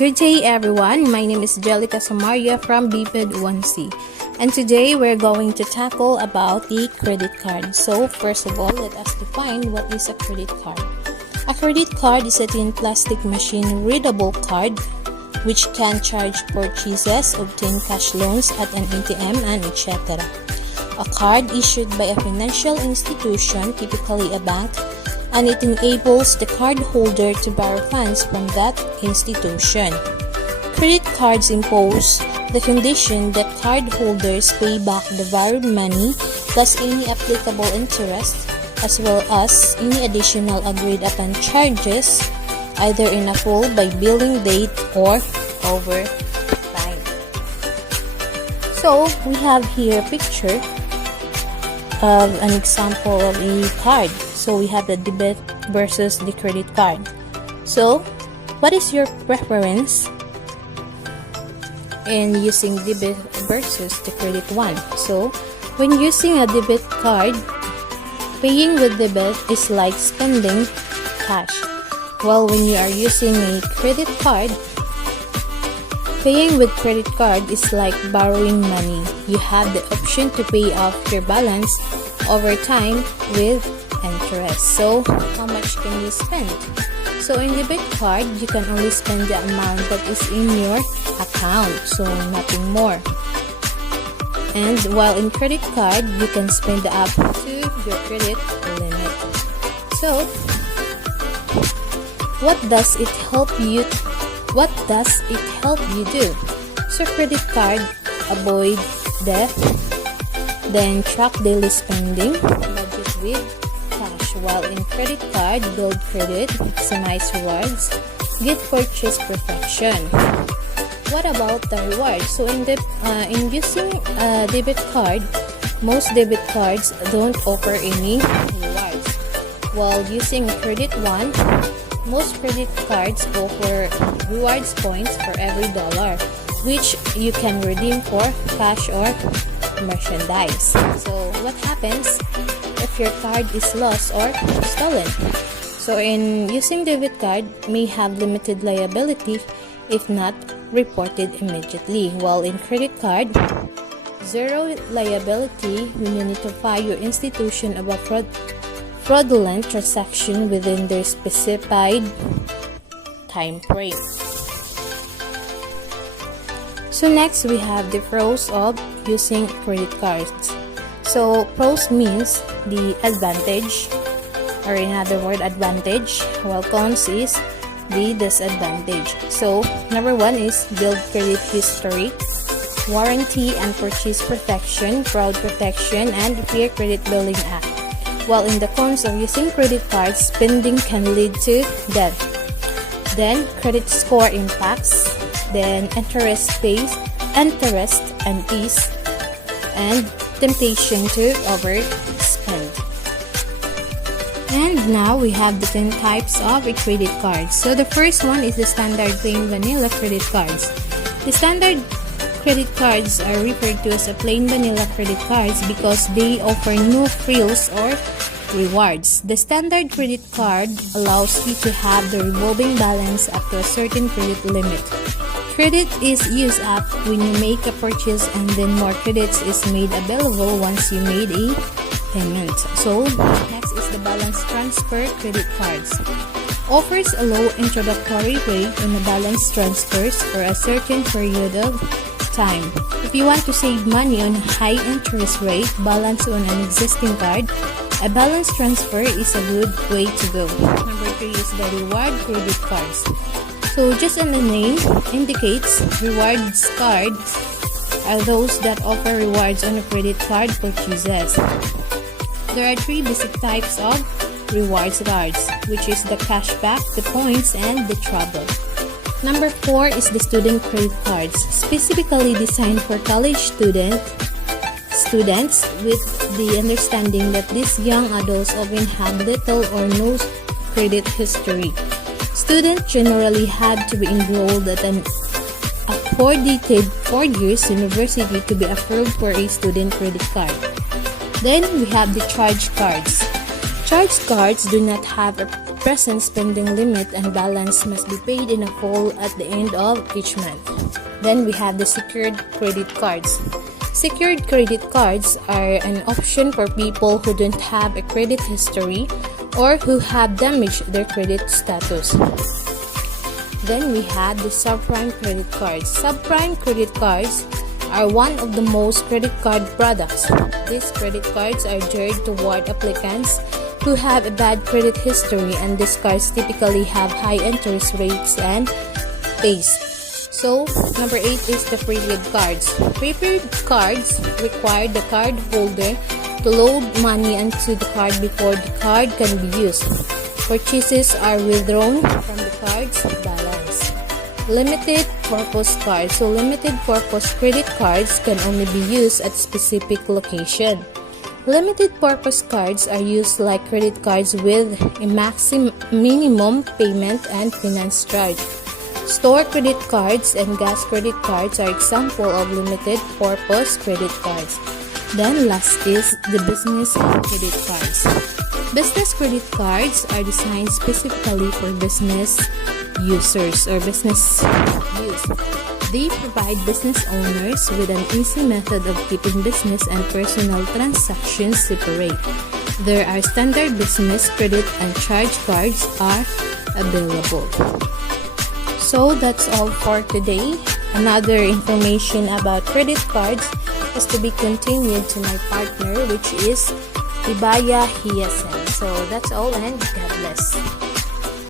Good day everyone, my name is Jellica Samaria from BPED 1C, and today we're going to tackle about the credit card. So first of all, let us define what is a credit card. A credit card is a thin plastic machine readable card which can charge purchases, obtain cash loans at an ATM, and etc. A card issued by a financial institution, typically a bank, and it enables the cardholder to borrow funds from that institution. Credit cards impose the condition that cardholders pay back the borrowed money plus any applicable interest, as well as any additional agreed upon charges, either in a full by billing date or over time. So we have here a picture of an example of a card. So we have the debit versus the credit card. So what is your preference in using debit versus the credit one? So when using a debit card, paying with debit is like spending cash, while when you are using a credit card, paying with credit card is like borrowing money. You have the option to pay off your balance over time with interest. So how much can you spend? So in debit card, you can only spend the amount that is in your account, so nothing more. And while in credit card, you can spend up to your credit limit. So what does it help you do? So credit card, avoid debt, then track daily spending, budget with cash, while in credit card, build credit, maximize rewards, get purchase perfection. What about the rewards? So in using a debit card, most debit cards don't offer any rewards, while using credit one, most credit cards offer rewards points for every dollar, which you can redeem for cash or merchandise. So what happens if your card is lost or stolen? So in using debit card may have limited liability if not reported immediately, while in credit card, zero liability when you notify your institution of a fraudulent transaction within their specified time frame. So next we have the pros of using credit cards. So pros means the advantage, or in other word advantage, while cons is the disadvantage. So number one is build credit history, warranty and purchase protection, fraud protection, and Fair Credit Billing Act. While in the cons of using credit cards, spending can lead to debt. Then credit score impacts, then interest and fees, and temptation to overspend. And now we have the 10 types of credit cards. So the first one is the standard plain vanilla credit cards. The standard credit cards are referred to as a plain vanilla credit cards because they offer no frills or rewards. The standard credit card allows you to have the revolving balance up to a certain credit limit. Credit is used up when you make a purchase, and then more credits is made available once you made a payment. So next is the balance transfer credit cards. Offers a low introductory rate on the balance transfers for a certain period of time. If you want to save money on a high interest rate balance on an existing card, a balance transfer is a good way to go. Number 3 is the reward credit cards. So just as the name indicates, rewards cards are those that offer rewards on a credit card purchases. There are 3 basic types of rewards cards, which is the cashback, the points, and the travel. Number 4 is the student credit cards, specifically designed for college students with the understanding that these young adults often have little or no credit history. Students generally had to be enrolled at an accredited 4 years university to be approved for a student credit card. Then we have the charge cards. Charge cards do not have a present spending limit and balance must be paid in a full at the end of each month. Then we have the secured credit cards. Secured credit cards are an option for people who don't have a credit history or who have damaged their credit status. Then we have the subprime credit cards. Subprime credit cards are one of the most credit card products. These credit cards are geared toward applicants who have a bad credit history, and these cards typically have high interest rates and fees. So, number 8 is the prepaid cards. Prepaid cards require the card holder to load money onto the card before the card can be used. Purchases are withdrawn from the card's balance. Limited purpose cards. So, limited purpose credit cards can only be used at specific location. Limited purpose cards are used like credit cards with a minimum payment and finance charge. Store credit cards and gas credit cards are examples of limited purpose credit cards. Then last is the business credit cards. Business credit cards are designed specifically for business users or business use. They provide business owners with an easy method of keeping business and personal transactions separate. There are standard business credit and charge cards are available. So that's all for today. Another information about credit cards is to be continued to my partner, which is Ibaya Hiyasen. So that's all, and God bless.